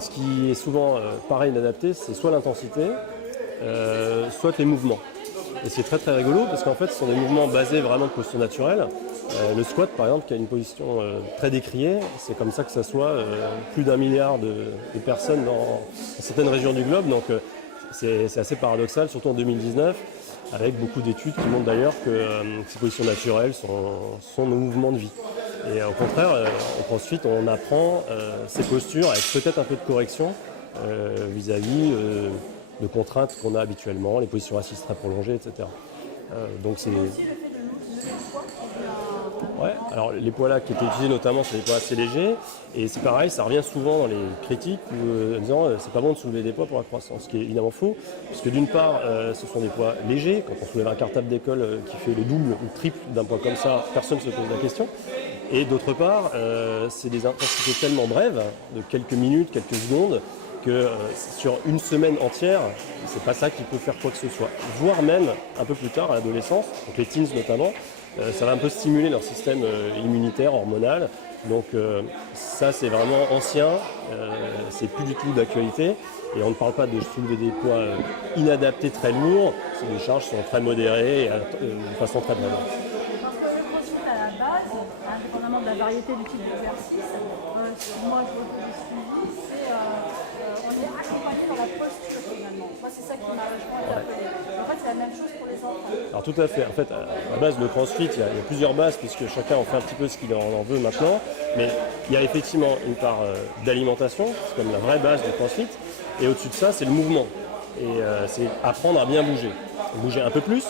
ce qui est souvent pareil inadapté, c'est soit l'intensité, soit les mouvements. Et c'est très très rigolo parce qu'en fait ce sont des mouvements basés vraiment de posture naturelle. Le squat par exemple qui a une position très décriée, c'est comme ça que ça soit plus d'1 milliard de personnes dans certaines régions du globe. Donc c'est assez paradoxal, surtout en 2019, avec beaucoup d'études qui montrent d'ailleurs que ces positions naturelles sont nos mouvements de vie. Et au contraire, au CrossFit, on apprend ces postures avec peut-être un peu de correction vis-à-vis de contraintes qu'on a habituellement, les positions assises très prolongées, etc. Donc c'est... Ouais, alors les poids là qui étaient utilisés notamment, c'est des poids assez légers. Et c'est pareil, ça revient souvent dans les critiques en disant c'est pas bon de soulever des poids pour la croissance, ce qui est évidemment faux. Puisque d'une part, ce sont des poids légers. Quand on soulève un cartable d'école qui fait le double ou le triple d'un poids comme ça, personne ne se pose la question. Et d'autre part, c'est des intensités tellement brèves, de quelques minutes, quelques secondes, que sur une semaine entière, c'est pas ça qui peut faire quoi que ce soit. Voire même un peu plus tard, à l'adolescence, donc les teens notamment, ça va un peu stimuler leur système immunitaire, hormonal. Donc ça c'est vraiment ancien, c'est plus du tout d'actualité. Et on ne parle pas de soulever des poids inadaptés très lourds, c'est des charges qui sont très modérées et de façon très brève. Parce que le CrossFit à la base, indépendamment de la variété du type d'exercice, moi je suis suivi, on est accompagné dans la posture finalement. Moi c'est ça qui m'a vachement interpellé. En fait c'est la même chose pour les enfants. Alors tout à fait. En fait, à la base, le CrossFit, il y a plusieurs bases puisque chacun en fait un petit peu ce qu'il en veut maintenant. Mais il y a effectivement une part d'alimentation, c'est comme la vraie base du CrossFit. Et au-dessus de ça, c'est le mouvement. Et c'est apprendre à bien bouger. Bouger un peu plus,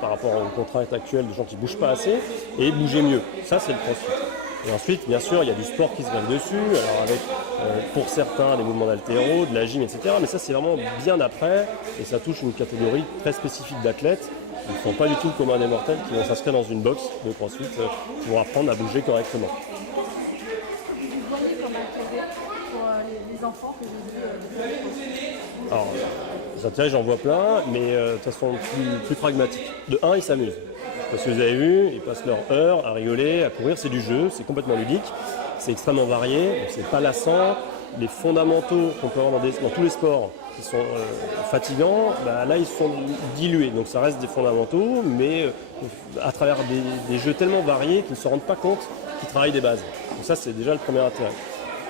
par rapport aux contraintes actuelles de gens qui ne bougent pas assez, et bouger mieux. Ça, c'est le CrossFit. Et ensuite, bien sûr, il y a du sport qui se vient dessus, alors avec, pour certains, des mouvements d'haltéro, de la gym, etc. Mais ça, c'est vraiment bien après, et ça touche une catégorie très spécifique d'athlètes qui ne sont pas du tout le commun des mortels, qui vont s'inscrire dans une box de CrossFit pour apprendre à bouger correctement. Vous voyez comme intérêt pour les enfants que vous avez Alors, les intérêts, j'en vois plein, mais de toute façon plus pragmatique. De un, ils s'amusent. Parce que vous avez vu, ils passent leur heure à rigoler, à courir, c'est du jeu, c'est complètement ludique, c'est extrêmement varié, donc c'est pas lassant. Les fondamentaux qu'on peut avoir dans tous les sports qui sont fatigants, là ils sont dilués, donc ça reste des fondamentaux, mais à travers des jeux tellement variés qu'ils ne se rendent pas compte qu'ils travaillent des bases. Donc ça c'est déjà le premier intérêt.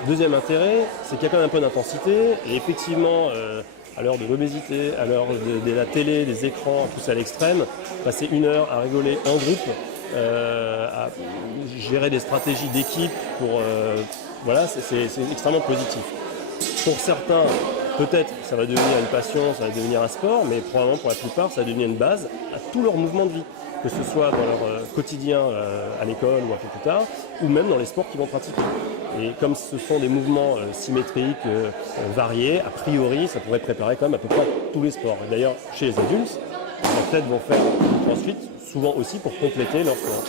Deuxième intérêt, c'est qu'il y a quand même un peu d'intensité, et effectivement, à l'heure de l'obésité, à l'heure de la télé, des écrans, tout ça à l'extrême, passer 1 heure à rigoler en groupe, à gérer des stratégies d'équipe, voilà, c'est extrêmement positif. Pour certains, peut-être ça va devenir une passion, ça va devenir un sport, mais probablement pour la plupart, ça va devenir une base à tous leurs mouvements de vie, que ce soit dans leur quotidien à l'école ou un peu plus tard, ou même dans les sports qu'ils vont pratiquer. Et comme ce sont des mouvements symétriques, variés, a priori, ça pourrait préparer quand même à peu près tous les sports. D'ailleurs, chez les adultes, les athlètes vont faire du CrossFit souvent aussi pour compléter leur sport.